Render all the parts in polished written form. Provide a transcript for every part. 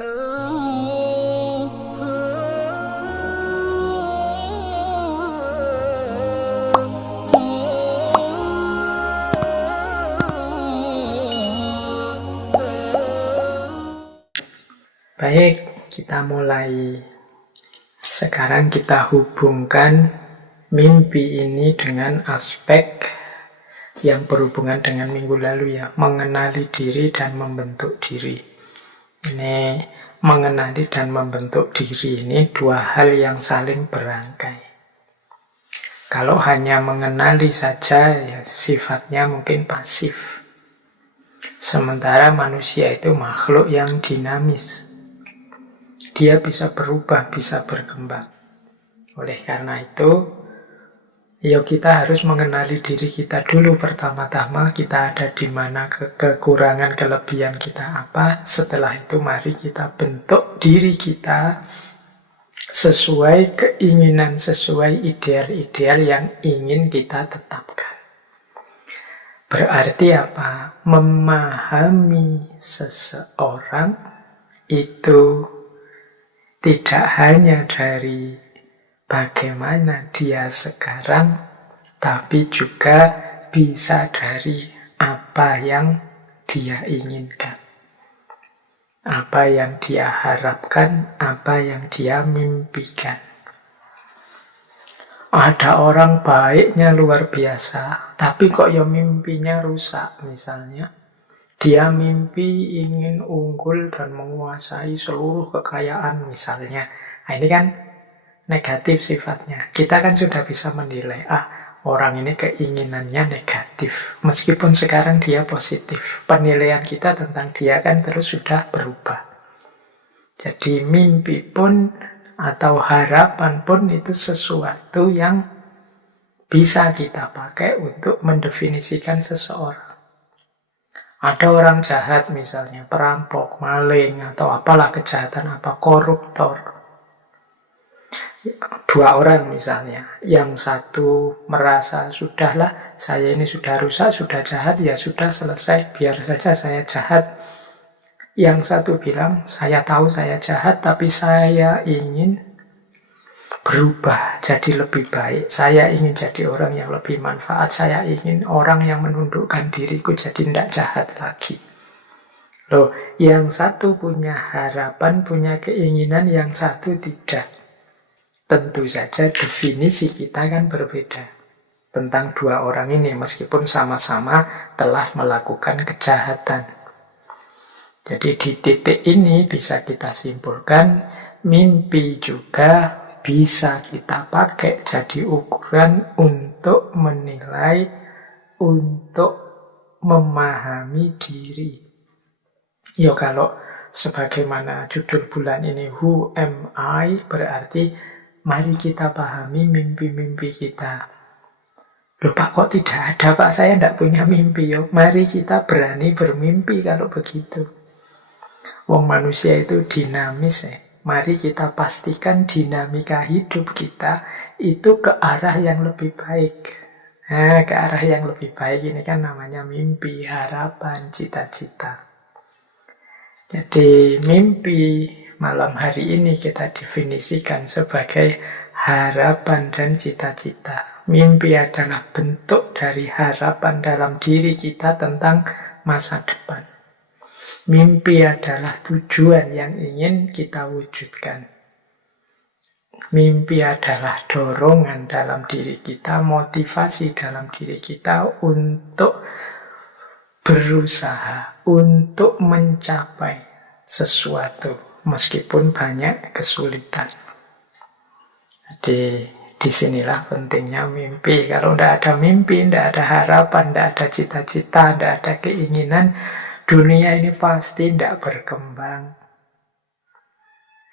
Baik, kita mulai. Sekarang kita hubungkan mimpi ini dengan aspek yang berhubungan dengan minggu lalu ya, mengenali diri dan membentuk diri. Ini mengenali dan membentuk diri ini dua hal yang saling berangkai. Kalau hanya mengenali saja ya sifatnya mungkin pasif. Sementara manusia itu makhluk yang dinamis. Dia bisa berubah, bisa berkembang. Oleh karena itu, ya kita harus mengenali diri kita dulu pertama-tama, kita ada di mana, kekurangan, kelebihan kita apa. Setelah itu mari kita bentuk diri kita sesuai keinginan, sesuai ideal-ideal yang ingin kita tetapkan. Berarti apa? Memahami seseorang itu tidak hanya dari bagaimana dia sekarang, tapi juga bisa dari apa yang dia inginkan, apa yang dia harapkan, apa yang dia mimpikan. Ada orang baiknya luar biasa, tapi kok ya mimpinya rusak misalnya. Dia mimpi ingin unggul dan menguasai seluruh kekayaan misalnya. Nah, ini kan negatif sifatnya. Kita kan sudah bisa menilai, orang ini keinginannya negatif. Meskipun sekarang dia positif. Penilaian kita tentang dia kan terus sudah berubah. Jadi mimpi pun atau harapan pun itu sesuatu yang bisa kita pakai untuk mendefinisikan seseorang. Ada orang jahat misalnya, perampok, maling, atau apalah kejahatan apa, koruptor. Dua orang misalnya, yang satu merasa sudahlah, saya ini sudah rusak, sudah jahat, ya sudah selesai, biar saja saya jahat. Yang satu bilang, saya tahu saya jahat, tapi saya ingin berubah jadi lebih baik. Saya ingin jadi orang yang lebih manfaat. Saya ingin orang yang menundukkan diriku jadi tidak jahat lagi. Loh, yang satu punya harapan, punya keinginan, yang satu tidak. Tentu saja definisi kita kan berbeda tentang dua orang ini, meskipun sama-sama telah melakukan kejahatan. Jadi di titik ini bisa kita simpulkan, mimpi juga bisa kita pakai jadi ukuran untuk menilai, untuk memahami diri. Ya kalau sebagaimana judul bulan ini, Who am I? Berarti mari kita pahami mimpi-mimpi kita. Loh Pak, kok tidak ada Pak? Saya tidak punya mimpi. Yo, mari kita berani bermimpi kalau begitu. Wong manusia itu dinamis ya. Mari kita pastikan dinamika hidup kita itu ke arah yang lebih baik. Nah, ke arah yang lebih baik ini kan namanya mimpi, harapan, cita-cita. Jadi mimpi malam hari ini kita definisikan sebagai harapan dan cita-cita. Mimpi adalah bentuk dari harapan dalam diri kita tentang masa depan. Mimpi adalah tujuan yang ingin kita wujudkan. Mimpi adalah dorongan dalam diri kita, motivasi dalam diri kita untuk berusaha, untuk mencapai sesuatu, meskipun banyak kesulitan. Jadi disinilah pentingnya mimpi. Kalau tidak ada mimpi, tidak ada harapan, tidak ada cita-cita, tidak ada keinginan, dunia ini pasti tidak berkembang.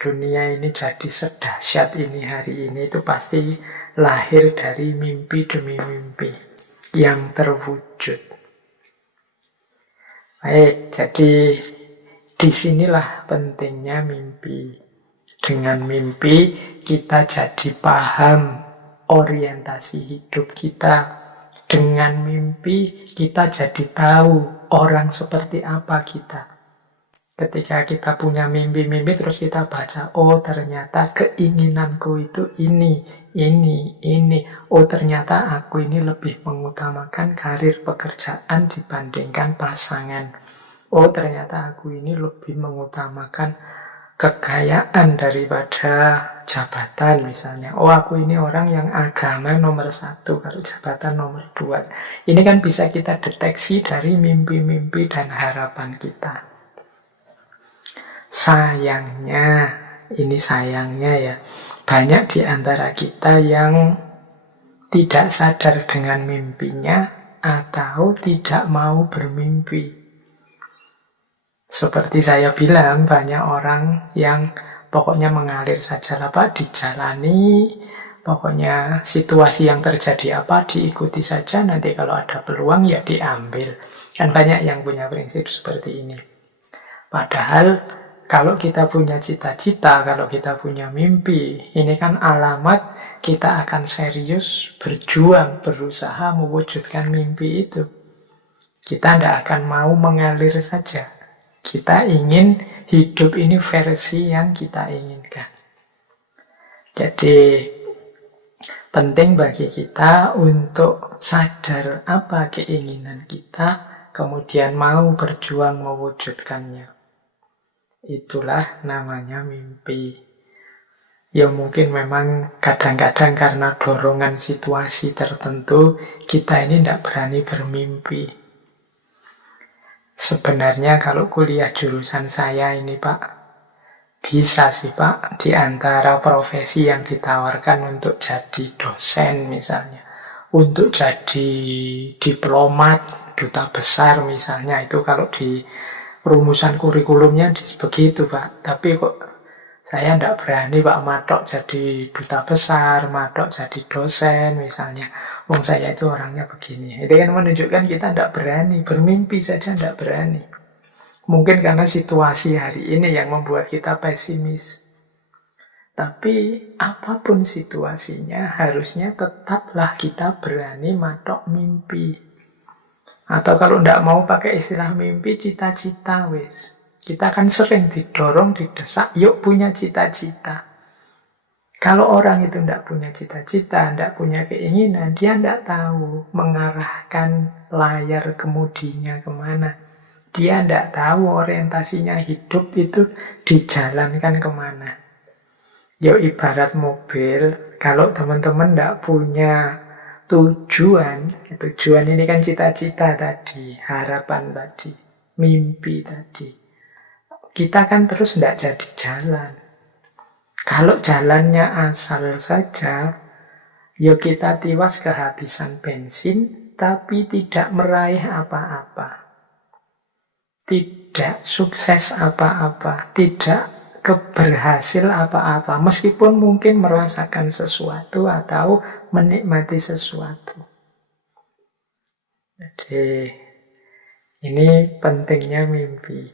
Dunia ini jadi sedahsyat ini hari ini itu pasti lahir dari mimpi demi mimpi yang terwujud. Baik, jadi disinilah pentingnya mimpi. Dengan mimpi kita jadi paham orientasi hidup kita. Dengan mimpi kita jadi tahu orang seperti apa kita. Ketika kita punya mimpi-mimpi terus kita baca, oh ternyata keinginanku itu ini. Oh ternyata aku ini lebih mengutamakan karir pekerjaan dibandingkan pasangan. Oh ternyata aku ini lebih mengutamakan kekayaan daripada jabatan misalnya. Oh aku ini orang yang agama nomor 1, kalau jabatan nomor 2. Ini kan bisa kita deteksi dari mimpi-mimpi dan harapan kita. Sayangnya, ini sayangnya ya, banyak di antara kita yang tidak sadar dengan mimpinya atau tidak mau bermimpi. Seperti saya bilang, banyak orang yang pokoknya mengalir saja lah Pak, dijalani, pokoknya situasi yang terjadi apa diikuti saja, nanti kalau ada peluang ya diambil. Kan banyak yang punya prinsip seperti ini. Padahal kalau kita punya cita-cita, kalau kita punya mimpi, ini kan alamat kita akan serius berjuang, berusaha mewujudkan mimpi itu. Kita tidak akan mau mengalir saja. Kita ingin hidup ini versi yang kita inginkan. Jadi penting bagi kita untuk sadar apa keinginan kita, kemudian mau berjuang mewujudkannya. Itulah namanya mimpi. Ya mungkin memang kadang-kadang karena dorongan situasi tertentu, kita ini tidak berani bermimpi. Sebenarnya kalau kuliah jurusan saya ini Pak, bisa sih Pak, di antara profesi yang ditawarkan untuk jadi dosen misalnya, untuk jadi diplomat, duta besar misalnya, itu kalau di rumusan kurikulumnya begitu Pak. Tapi kok saya tidak berani Pak matok jadi duta besar, matok jadi dosen misalnya. Wong saya itu orangnya begini. Itu kan menunjukkan kita tidak berani, bermimpi saja tidak berani. Mungkin karena situasi hari ini yang membuat kita pesimis. Tapi apapun situasinya, harusnya tetaplah kita berani matok mimpi. Atau kalau tidak mau pakai istilah mimpi, cita-cita wis. Kita kan sering didorong, didesak, yuk punya cita-cita. Kalau orang itu tidak punya cita-cita, tidak punya keinginan, dia tidak tahu mengarahkan layar kemudinya kemana. Dia tidak tahu orientasinya hidup itu dijalankan kemana. Yuk ibarat mobil, kalau teman-teman tidak punya tujuan ini kan cita-cita tadi, harapan tadi, mimpi tadi. Kita kan terus tidak jadi jalan. Kalau jalannya asal saja, ya kita tiwas kehabisan bensin, tapi tidak meraih apa-apa. Tidak sukses apa-apa, tidak keberhasil apa-apa, meskipun mungkin merasakan sesuatu atau menikmati sesuatu. Jadi ini pentingnya mimpi.